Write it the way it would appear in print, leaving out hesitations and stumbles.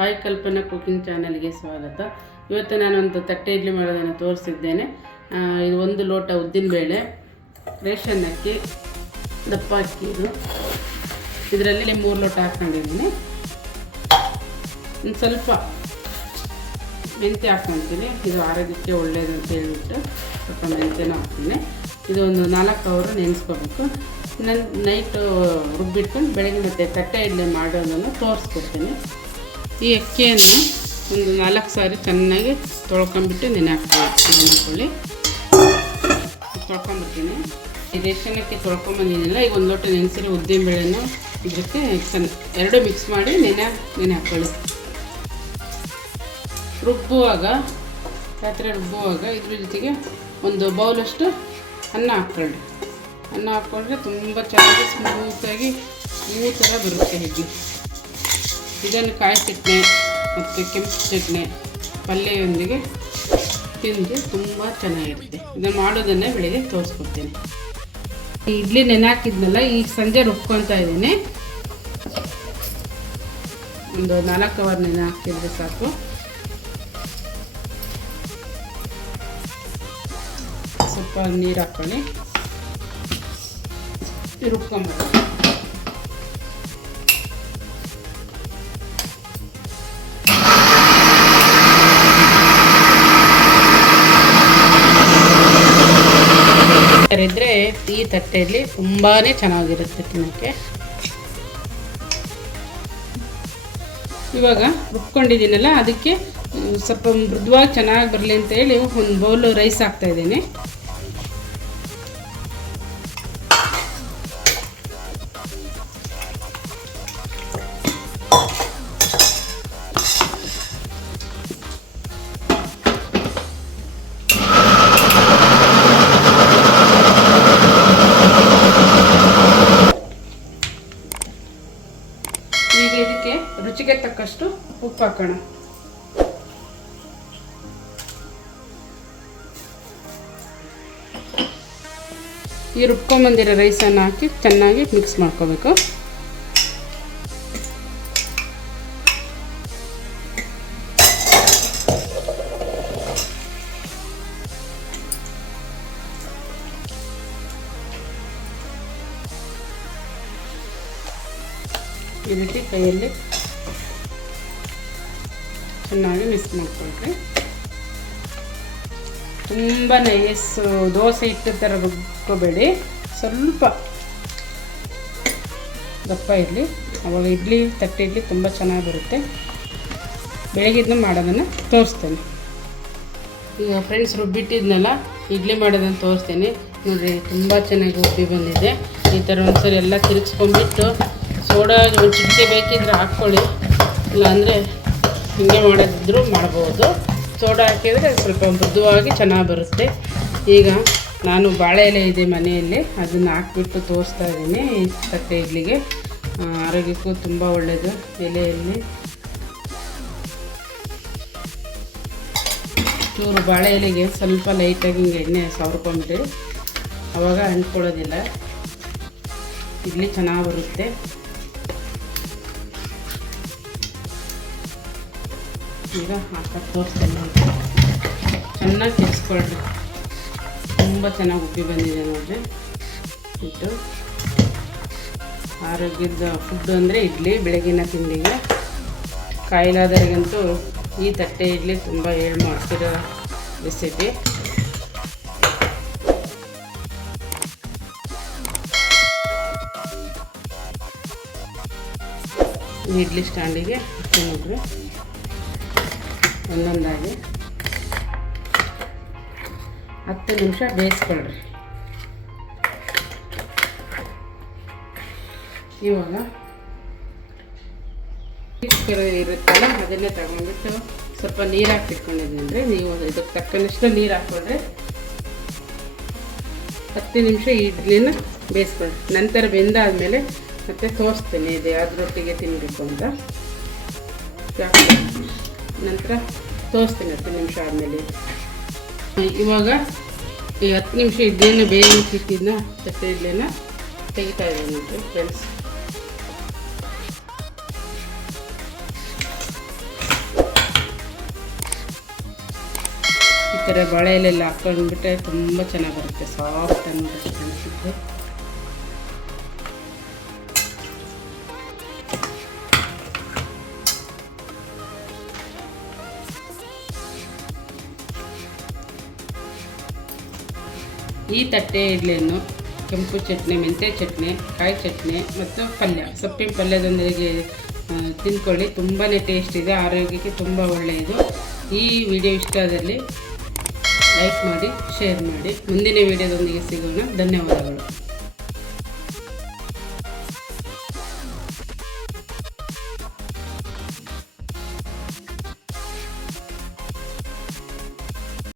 Hi ಕಲ್ಪನಾ cooking ಚಾನಲ್ಗೆ ಸ್ವಾಗತ. ಇವತ್ತು ನಾನು ಒಂದು ತಟ್ಟೆ ಇಡ್ಲಿ ಮಾಡೋದನ್ನು ತೋರಿಸಿದ್ದೇನೆ. ಇದು 1 ಲೋಟ ಉದ್ದಿನಬೇಳೆ, ರೇಷನ್ ಅಕ್ಕಿ, ದಪ್ಪ ಅಕ್ಕಿ, ಇದರಲ್ಲಿ 3 ಲೋಟ ಹಾಕ್ಕೊಂಡಿದ್ದೀನಿ. ಒಂದು ಸ್ವಲ್ಪ ಮೆಂತ್ಯ ಹಾಕ್ಕೊಳ್ತೀನಿ, ಇದು ಆರೋಗ್ಯಕ್ಕೆ ಒಳ್ಳೆಯದು ಅಂತ ಹೇಳ್ಬಿಟ್ಟು ಸ್ವಲ್ಪ ಮೆಂತ್ಯನೂ ಹಾಕ್ತೀನಿ. ಇದು ಒಂದು 4 ಅವರ್ ನೆನೆಸ್ಕೋಬೇಕು. ನಾನು ನೈಟು ರುಬ್ಬಿಟ್ಕೊಂಡು ಬೆಳಗ್ಗೆ ಮತ್ತು ತಟ್ಟೆ ಇಡ್ಲಿ ಮಾಡೋದನ್ನು ತೋರಿಸ್ಕೊಡ್ತೀನಿ. ಈ ಅಕ್ಕಿಯನ್ನು ಒಂದು 4 ಸಾರಿ ಚೆನ್ನಾಗಿ ತೊಳ್ಕೊಂಬಿಟ್ಟು ನೆನೆಹಾಕ್ಕೊಳ್ಳಿ. ತೊಳ್ಕೊಂಬಿಡ್ತೀನಿ. ಈ ರೇಷನ್ ಅಕ್ಕಿ ತೊಳ್ಕೊಂಬಂದಿದ್ದೀನಲ್ಲ, ಈಗ 1 ಲೋಟ ನೆನೆಸಿರೋ ಉದ್ದಿನಬೇಳೆನ ಇದಕ್ಕೆ ಎರಡು ಮಿಕ್ಸ್ ಮಾಡಿ ನೆನೆ ಹಾಕ್ಕೊಳ್ಳಿ. ರಾತ್ರಿ ರುಬ್ಬುವಾಗ ಇದ್ರ ಜೊತೆಗೆ ಒಂದು ಬೌಲಷ್ಟು ಅನ್ನ ಹಾಕ್ಕೊಳ್ಳಿ. ಅನ್ನ ಹಾಕ್ಕೊಂಡ್ರೆ ತುಂಬ ಚೆನ್ನಾಗಿ ಸ್ಮೂತಾಗಿ ಥರ ಬರುತ್ತೆ ಇಡ್ಲಿ. ಇದನ್ನು ಕಾಯಿ ಚಟ್ನಿ ಮತ್ತು ಕೆಂಪು ಚಟ್ನಿ ಪಲ್ಯದೊಂದಿಗೆ ತಿಂದು ತುಂಬ ಚೆನ್ನಾಗಿರುತ್ತೆ. ಇದನ್ನು ಮಾಡೋದನ್ನೇ ಬೆಳಿಗ್ಗೆ ತೋರಿಸ್ಕೊಡ್ತೀನಿ. ಈ ಇಡ್ಲಿ ನೆನೆ ಹಾಕಿದ್ನಲ್ಲ, ಈಗ ಸಂಜೆ ರುಬ್ಕೊತಾ ಇದ್ದೀನಿ. ಒಂದು 4 ಅವರ್ ನೆನೆ ಹಾಕಿದ್ರೆ ಸಾಕು. ಸ್ವಲ್ಪ ನೀರು ಹಾಕ್ಕೊಳ್ಳಿ, ರುಬ್ಕೊಂಬರ್ತೀನಿ. ಇದ್ದರೆ ಈ ತಟ್ಟೆಯಲ್ಲಿ ತುಂಬಾ ಚೆನ್ನಾಗಿರುತ್ತೆ ತಿನ್ನೋಕ್ಕೆ. ಇವಾಗ ರುಬ್ಕೊಂಡಿದ್ದೀನಲ್ಲ, ಅದಕ್ಕೆ ಸ್ವಲ್ಪ ಮೃದುವಾಗಿ ಚೆನ್ನಾಗಿ ಬರಲಿ ಅಂತ ಹೇಳಿ ಒಂದು ಬೌಲು ರೈಸ್ ಹಾಕ್ತಾಯಿದ್ದೀನಿ. ಈಗ ಇದಕ್ಕೆ ರುಚಿಗೆ ತಕ್ಕಷ್ಟು ಉಪ್ಪು ಹಾಕೋಣ. ಈ ರುಬ್ಕೊಂಬಂದಿರೋ ರೈಸನ್ನು ಹಾಕಿ ಚೆನ್ನಾಗಿ ಮಿಕ್ಸ್ ಮಾಡ್ಕೋಬೇಕು. ಈ ರೀತಿ ಕೈಯಲ್ಲಿ ಚೆನ್ನಾಗಿ ಮಿಕ್ಸ್ ಮಾಡ್ಕೊಳ್ರಿ. ತುಂಬ ನೈಸು ದೋಸೆ ಹಿಟ್ಟು ಥರ ರುಬ್ಕೋಬೇಡಿ, ಸ್ವಲ್ಪ ದಪ್ಪ ಇರಲಿ. ಆವಾಗ ತಟ್ಟೆ ಇಡ್ಲಿ ತುಂಬ ಚೆನ್ನಾಗಿ ಬರುತ್ತೆ. ಬೆಳಗ್ಗಿದ್ದು ಮಾಡೋದನ್ನು ತೋರಿಸ್ತೇನೆ. ಈಗ ಫ್ರೆಂಡ್ಸ್ ರುಬ್ಬಿಟ್ಟಿದ್ನಲ್ಲ, ಇಡ್ಲಿ ಮಾಡೋದನ್ನು ತೋರಿಸ್ತೇನೆ. ನೋಡಿರಿ, ತುಂಬ ಚೆನ್ನಾಗಿ ಉಬ್ಬಿ ಬಂದಿದೆ. ಈ ಥರ ಒಂದ್ಸರಿ ಎಲ್ಲ ತಿರುಗಿಸ್ಕೊಂಡ್ಬಿಟ್ಟು ಸೋಡಾ ಒಂದು ಚಿಟಿಕೆ ಬೇಕಿದ್ರೆ ಹಾಕ್ಕೊಳ್ಳಿ, ಇಲ್ಲಾಂದರೆ ಹೀಗೆ ಮಾಡೋದಿದ್ರೂ ಮಾಡ್ಬೋದು. ಸೋಡಾ ಹಾಕಿದರೆ ಸ್ವಲ್ಪ ಮೃದುವಾಗಿ ಚೆನ್ನಾಗಿ ಬರುತ್ತೆ. ಈಗ ನಾನು ಬಾಳೆ ಎಲೆ ಇದೆ ಮನೆಯಲ್ಲಿ, ಅದನ್ನು ಹಾಕ್ಬಿಟ್ಟು ತೋರಿಸ್ತಾ ಇದ್ದೀನಿ. ಈ ತಟ್ಟೆ ಇಡ್ಲಿಗೆ ಆರೋಗ್ಯಕ್ಕೂ ತುಂಬ ಒಳ್ಳೆಯದು. ಎಲೆಯಲ್ಲಿ ಚೂರು ಬಾಳೆ ಎಲೆಗೆ ಸ್ವಲ್ಪ ಲೈಟಾಗಿ ಹಿಂಗೆ ಎಣ್ಣೆ ಸವರ್ಕೊಂಡ್ಬಿಡಿ, ಆವಾಗ ಅಂಟ್ಕೊಳ್ಳೋದಿಲ್ಲ, ಇಡ್ಲಿ ಚೆನ್ನಾಗಿ ಬರುತ್ತೆ. ಈಗ ಹಾಕಿ ತೋರಿಸ್ತೇನೆ. ಚೆನ್ನಾಗಿ ತಿರ್ಸ್ಕೊಳ್ರಿ. ತುಂಬ ಚೆನ್ನಾಗಿ ಉಬ್ಬಿ ಬಂದಿದೆ ನೋಡಿರಿ. ಇಟ್ಟು ಆರೋಗ್ಯದ ಫುಡ್ ಅಂದರೆ ಇಡ್ಲಿ. ಬೆಳಗಿನ ತಿಂಡಿಗೆ ಕಾಯಿಲಾದವರಿಗಂತೂ ಈ ತಟ್ಟೆ ಇಡ್ಲಿ ತುಂಬ ಮಾಡ್ತಿರೋ ರೆಸಿಪಿ. ಇಡ್ಲಿ ಸ್ಟ್ಯಾಂಡಿಗೆ ನೋಡ್ರಿ, ಒಂದೊಂದಾಗಿ 10 ನಿಮಿಷ ಬೇಯಿಸ್ಕೊಳ್ರಿ. ಇವಾಗ ಇರುತ್ತಲ್ಲ, ಅದನ್ನೇ ತಗೊಂಡ್ಬಿಟ್ಟು ಸ್ವಲ್ಪ ನೀರು ಹಾಕಿಟ್ಕೊಂಡಿದ್ದೀನಿ. ನೀವು ಇದಕ್ಕೆ ತಕ್ಕನಷ್ಟು ನೀರು ಹಾಕ್ಕೊಂಡ್ರೆ 10 ನಿಮಿಷ ಇಡ್ಲಿನ ಬೇಯಿಸ್ಕೊಳ್ಳಿ. ನಂತರ ಬೆಂದಾದಮೇಲೆ ಮತ್ತೆ ತೋರಿಸ್ತೀನಿ ಇದು ಯಾವ್ದ್ರೊಟ್ಟಿಗೆ ತಿನ್ನಬೇಕು ಅಂತ. ನಂತರ ತೋರಿಸ್ತೀನಿ 10 ನಿಮಿಷ ಆದಮೇಲೆ. ಇವಾಗ ಈ 10 ನಿಮಿಷ ಇಡ್ಲಿನ ಬೇಯಿಸಿಟ್ಟಿದ್ದನ್ನ ತಟ್ಟೆ ಇಡ್ಲಿನ ತೆಗಿತಾ ಇದ್ದೀನಿ ನೋಡಿರಿ ಫ್ರೆಂಡ್ಸ್. ಥರ ಬಾಳೆ ಎಲೆಲ್ಲ ಹಾಕ್ಕೊಂಡ್ಬಿಟ್ರೆ ತುಂಬ ಚೆನ್ನಾಗಿ ಬರುತ್ತೆ, ಸಾಫ್ಟ್ ಅಂದ್ಬಿಟ್ಟು ಫ್ರೆಂಡ್ಸ್. ಈ ತಟ್ಟೆ ಇಡ್ಲಿಯನ್ನು ಕೆಂಪು ಚಟ್ನಿ, ಮೆಂತ್ಯ ಚಟ್ನಿ, ಕಾಯಿ ಚಟ್ನಿ ಮತ್ತು ಪಲ್ಯ, ಸೊಪ್ಪಿನ ಪಲ್ಯದೊಂದಿಗೆ ತಿಂದ್ಕೊಳ್ಳಿ. ತುಂಬಾ ಟೇಸ್ಟ್ ಇದೆ, ಆರೋಗ್ಯಕ್ಕೆ ತುಂಬ ಒಳ್ಳೆಯದು. ಈ ವಿಡಿಯೋ ಇಷ್ಟ ಆದಲ್ಲಿ ಲೈಕ್ ಮಾಡಿ, ಶೇರ್ ಮಾಡಿ. ಮುಂದಿನ ವಿಡಿಯೋದೊಂದಿಗೆ ಸಿಗೋಣ. ಧನ್ಯವಾದಗಳು.